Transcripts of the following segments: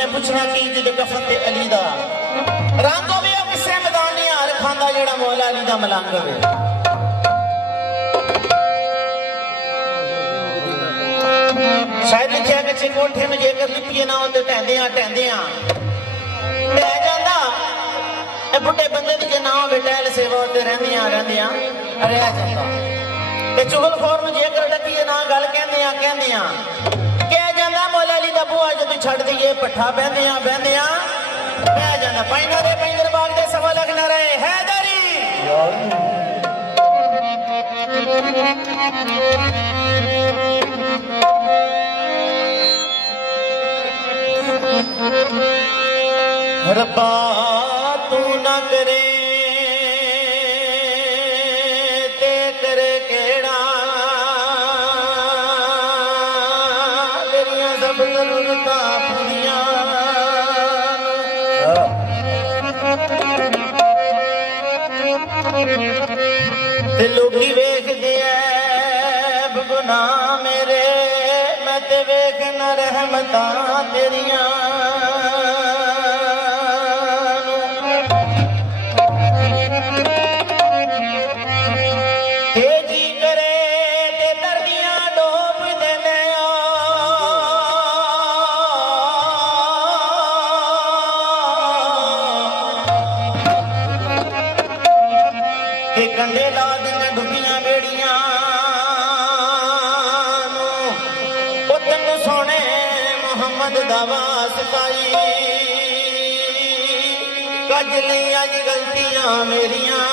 ने पूछना की जी कफन ते अली दा रंग होवे किसे मैदान नहीं हार खांदा जेड़ा मौला अली दा मलंग होवे शायद लिखिया कच्चे कोठे में जेकर लिपिए ना होते टहंदियां टहंदियां टह जांदा ए बुढ़े बंदे दी जे ना होवे टहल सेवा होते रहंदियां रहंदियां रह जांदा ते चुगलखोर में जेकर डकिए ना गल कहंदियां कहंदियां कह जांदा मौला अली दा बुआ जदों छड़ दईए पट्ठा बहंदियां बहंदियां बह जांदा पैना दे पैंदर बाग दे सवा लख ना रहे हैदरी रब्बा तू ना करे ते करे केड़ा तेरियां सब जरूरतां पूरियां ते लोकी वेखदे ऐ गुनाह मेरे मैं ते वेख न रहमतां तेरियां कंधे ला दिन डुबियां बेड़ियां तेन सोने मोहम्मद दा वास्ताई कज ली अज गलतियां मेरियां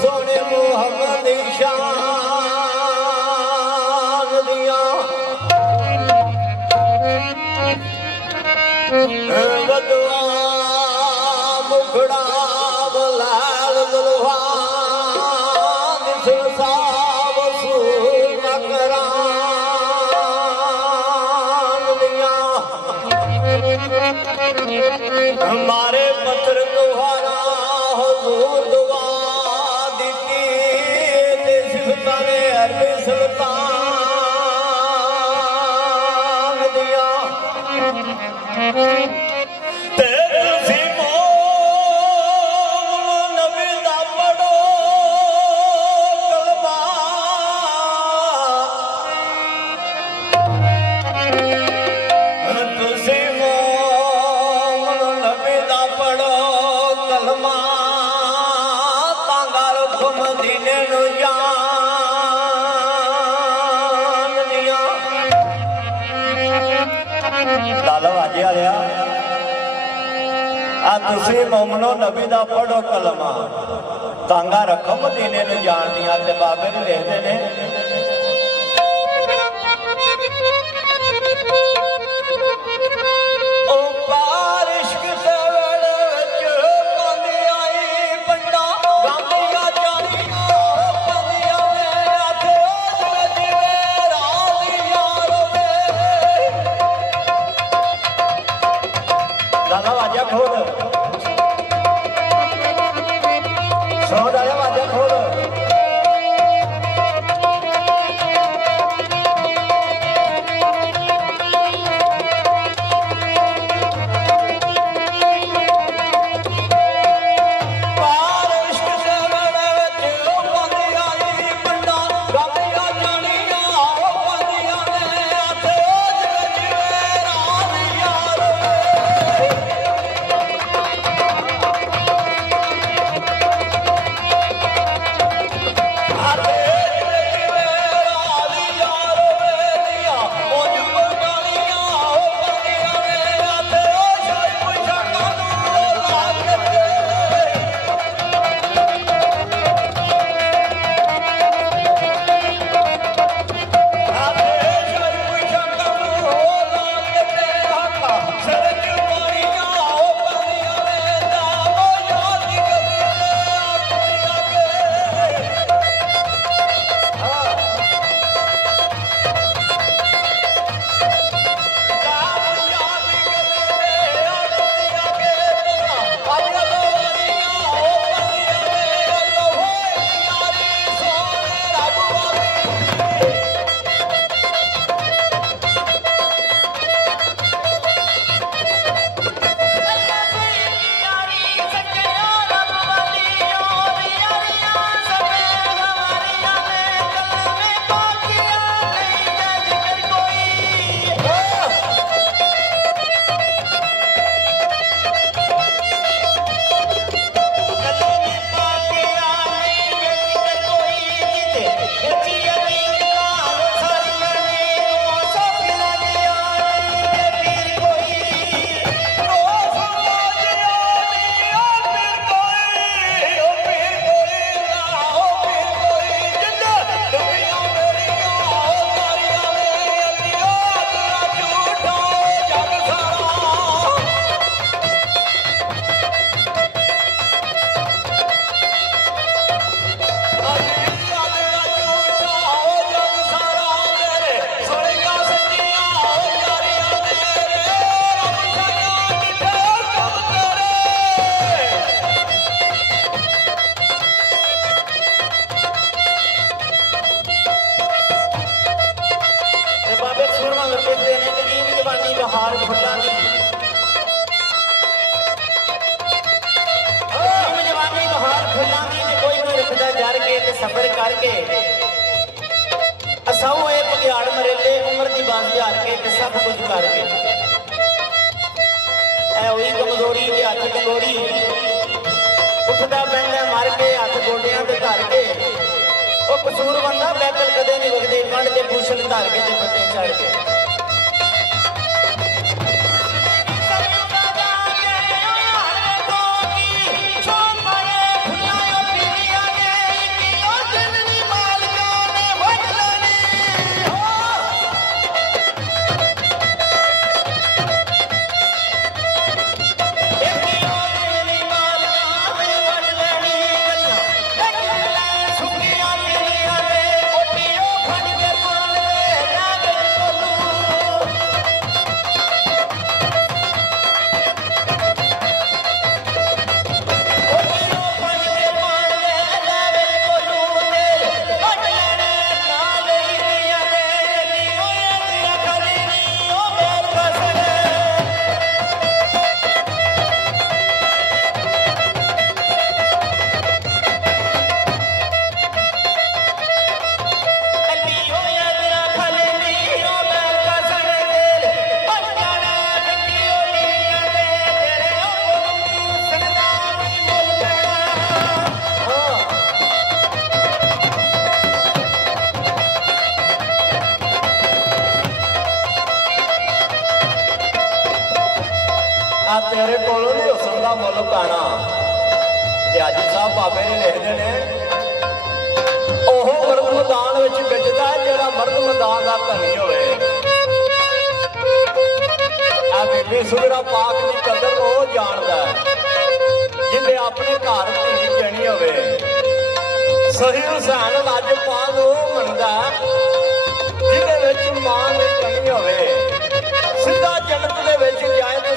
सोने मोहम्मद शान दिया बदुआ मुखड़ा बलाल दुल्हा साब सूर मकरान दिया हमारे पत्र तुम्हारा हुजूर दुआ सुल्तान दिया नबी दा पढ़ो कलमा तुसी नबी दा पढ़ो कलमा तांगा रखो मदीने नु लाला वाजे आया तुसी मोमनो नबी दा पढ़ो कलमा तांगा रखो मदीने नु जान दिया ते बाबे ने लिखते ने सफर करके असाऊ ये पगियाड़ मरेले उम्र की बाजी हार के ते सब कुछ करके ऐ हुई कमजोरी के हथ कमजोरी उठदा बहदा मर के हथ गोडियां ते धर के वो कसूर बंदा बैकल कदे नहीं वगदे कंड ते पूछल धर के ते पत्ते चढ़ के तेरे कोलों नहीं हुसन का मुल पाना त्याजी साहब बाबे ने लिखते हैं ओह मर्द मैदान बिजदा जरा मर्द मैदान का धनी होवे बीबी सुगरा पाक की कदर वो जानता जिन्हें अपने घर धी जनी होवे सही हुसैन लजपाल वो मनदा जिहदे विच मां